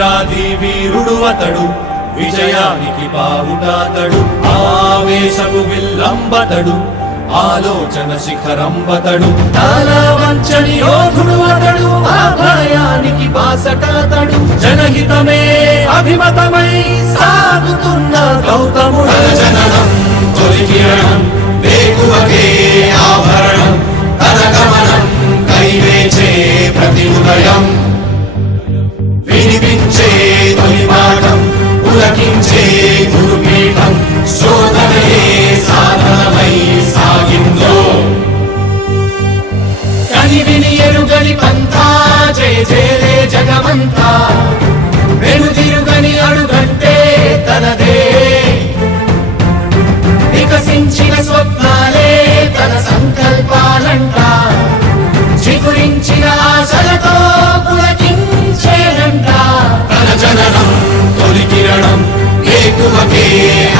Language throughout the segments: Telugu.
వీరాది వీరుడు అతడు, విజయానికి బావుటాతడు, ఆవేశపు విల్లంబతడు, ఆలోచన శిఖరంబతడు, తలవంచని యోధుడు అతడు, అభయానికి బాసటతడు, జనహితమే అభిమతమై సాగుతున్న గౌతముడు. జననం తొలి కిరణం వేకువకే ఆభరణం, తన గమనం కైవేచే ప్రతి ఉదయం, వినిపించే తొలి పాఠం పులకించే గురుపీఠం, శోధనయే సాధనమై సాగిందో. కనివిని ఎరుగని పంథా జయ జయలే జగమంతా, వెనుదిరుగని అడుగంటే తనదే, వికసించిన స్వప్నాలే తన సంకల్పాలంట, చిగురించిన ఆశలతో పులకించేనంట. తన జననం తొలి కిరణం వేకువకే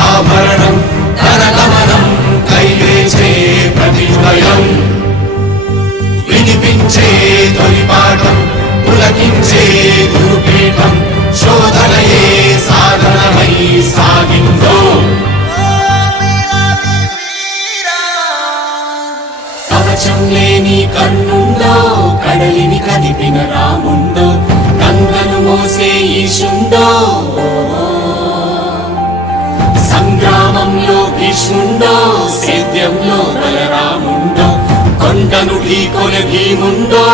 ఆభరణం, తన గమనం కైవేచే ప్రతి ఉదయం, వినిపించే తొలి పాఠం పులకించే గురుపీఠం, శోధనయే సాధనమై సాగిందో. కవచం లేని కన్నుందో, కడలిని కదిపిన రాముండో, గంగను మోసే ఈశుండో, సంగ్రామంలో భీష్ముండో, సేద్యంలో బలరాముండో, కొండను ఢీకొన భీముండో.